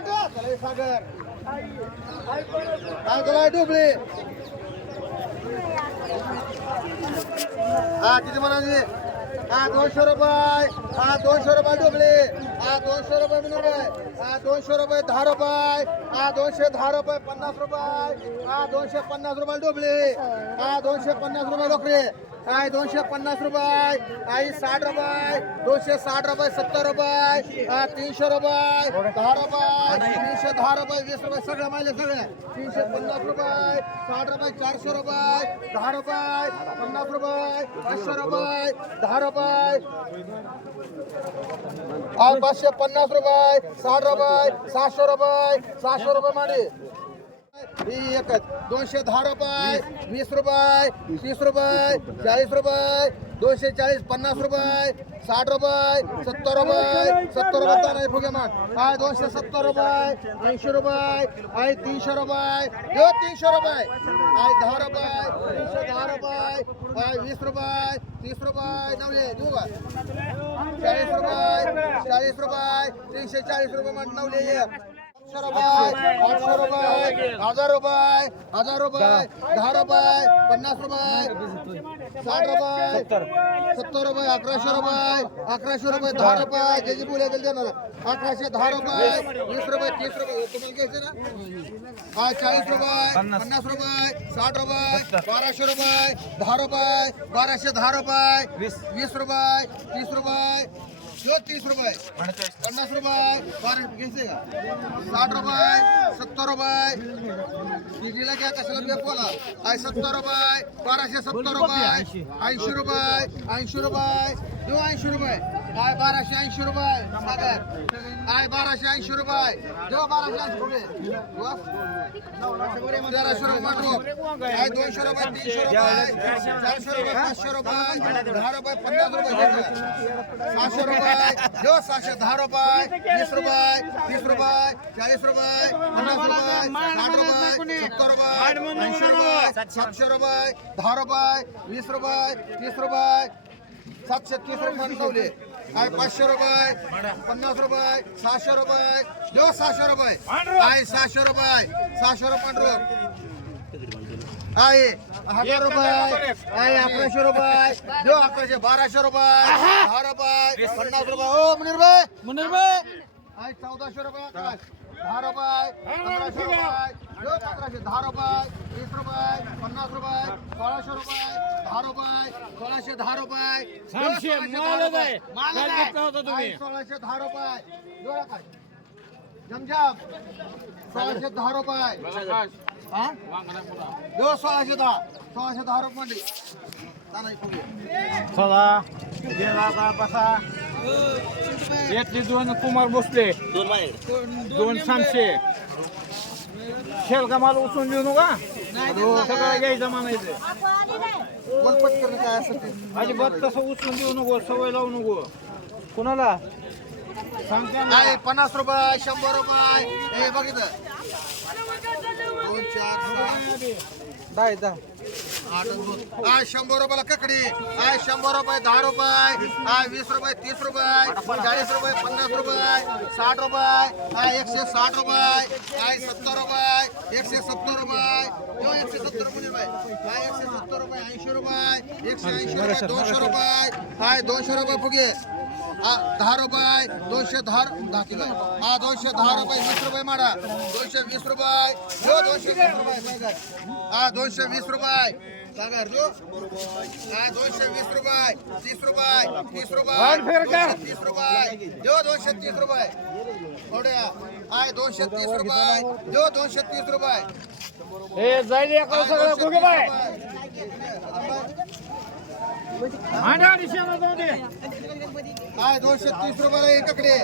चला सागर काय तुला डुबळे हा किती म्हणाली हा दोनशे रुपये हा दोनशे रुपये डुबले हा दोनशे रुपये मिळून हा दोनशे रुपये दहा रुपये हा दोनशे दहा रुपये पन्नास रुपये हा दोनशे पन्नास रुपये डुबले हा दोनशे पन्नास रुपये लोकरे काय दोनशे पन्नास रुपये आई साठ रुपये दोनशे साठ रुपये सत्तर रुपये हा तीनशे रुपये दहा रुपये तीनशे दहा रुपये वीस रुपये सगळं माहिले सगळे तीनशे पन्नास रुपये साठ रुपये चारशे रुपये दहा रुपये पन्नास रुपये पाचशे रुपये दहा रुपये रुपये. पाचशे पन्नास रुपये साठ रुपये सहाशे रुपये सहाशे रुपये माडी. एक एकच दोनशे दहा रुपये वीस रुपये तीस रुपये चाळीस रुपये दोनशे चाळीस पन्नास रुपये साठ रुपये सत्तर रुपये सत्तर रुपये फुगे मग. हाय दोनशे सत्तर रुपये ऐंशी रुपये आय तीनशे रुपये तीनशे रुपये आय दहा रुपये रुपये हाय वीस रुपये तीस रुपये नवले देऊ का? चाळीस रुपये चाळीस रुपये तीनशे चाळीस रुपये मग नवले एक. आठशे रुपये आठशे रुपये हजार रुपये हजार रुपये दहा रुपये पन्नास रुपये. साठ रुपये सत्तर. रुपये अकराशे रुपये अकराशे रुपये दहा रुपये ज्याची बोल आहे देणार. अकराशे दहा रुपये वीस रुपये तीस रुपये तुम्हाला घ्यायचे ना? हा चाळीस रुपये पन्नास. रुपये साठ रुपये बाराशे रुपये दहा रुपये बाराशे दहा रुपये वीस. रुपये तीस रुपये जो तीस रुपये. पन्नास रुपये बारा घ्यायचे का? साठ रुपये सत्तर रुपये. डिग्रीला घ्या कशाला बोला. आहे सत्तर रुपये बाराशे सत्तर रुपये. ऐंशी रुपये ऐंशी रुपये देऊ ऐंशी रुपये काय बाराशे ऐंशी रुपये सागर. काय बाराशे ऐंशी रुपये. देऊ बाराशे ऐंशी रुपये. तेराशे रुपये पाठवू. आहे दोनशे रुपये तीनशे रुपये चारशे रुपये पाचशे रुपये दहा रुपये पन्नास रुपये सहाशे रुपये देऊ सहाशे दहा रुपये वीस रुपये तीस रुपये चाळीस रुपये पन्नास रुपये साठ रुपये सत्तर रुपये ऐंशी रुपये सातशे रुपये दहा रुपये वीस रुपये तीस रुपये सातशे तीस रुपये आहे पाचशे रुपये पन्नास रुपये सहाशे रुपये. देऊ सहाशे रुपये. आहे सहाशे रुपये. सहाशे रुपये आहे हजार रुपये. आहे अकराशे रुपये. देऊ अकराशे बाराशे रुपये. दहा रुपये. पन्नास रुपये. हो मुनीर भाई मुनीर भाई आहे चौदाशे रुपये. दहा रुपये. पंधराशे रुपये. अकराशे दहा रुपये वीस रुपये पन्नास रुपये सोळाशे रुपये दहा रुपये सोळाशे दहा रुपये देऊ सोळाशे दहा रुपये. मालच. आहे. सोळाशे दहा रुपये. आकाश जमजम. सोळाशे दहा रुपये. हा? सोळाशे दहा. सोळाशे दहा रुपये मध्ये तानाजी फुगे. चला. गेला का बसा. यातले दोन कुमार बसले दोन सामशे. शेल का मला उचलून देऊ नका? सगळं घ्यायचं म्हणायचं पटकन काय असेल ते. अजिबात तसं उचलून देऊ नको सवय लावू नको. कुणाला? सांगते ना. आहे पन्नास रुपये शंभर रुपये. हे बघितलं दोन चार सहा. आठ आणि दोन शंभर रुपयाला ककडी. आय शंभर रुपये दहा रुपये. आय वीस रुपये तीस रुपये. चाळीस रुपये पन्नास रुपये. साठ रुपये. आहे एकशे साठ रुपये. आय सत्तर रुपये. एकशे सत्तर रुपये. जो एकशे सत्तर रुपये आहे एकशे सत्तर रुपये ऐंशी रुपये एकशे ऐंशी रुपये दोनशे रुपये आहे दोनशे रुपये फुगे हा दहा रुपये दोनशे दहा दहा किलो आहे. हा दोनशे दहा रुपये वीस रुपये माडा दोनशे वीस रुपये. हो दोनशे वीस रुपये हा दोनशे वीस रुपये सागर जो हा दोनशे वीस रुपये तीस रुपये. तीस रुपये तीस रुपये जो दोनशे तीस रुपये. थोड्या हाय दोनशे तीस रुपये. जो दोनशे तीस रुपये. हे जाईल एका सगळं गुगे बाय. मांडा दिशेनं जाऊ दे. हाय दोनशे तीस रुपयाला एकाकडे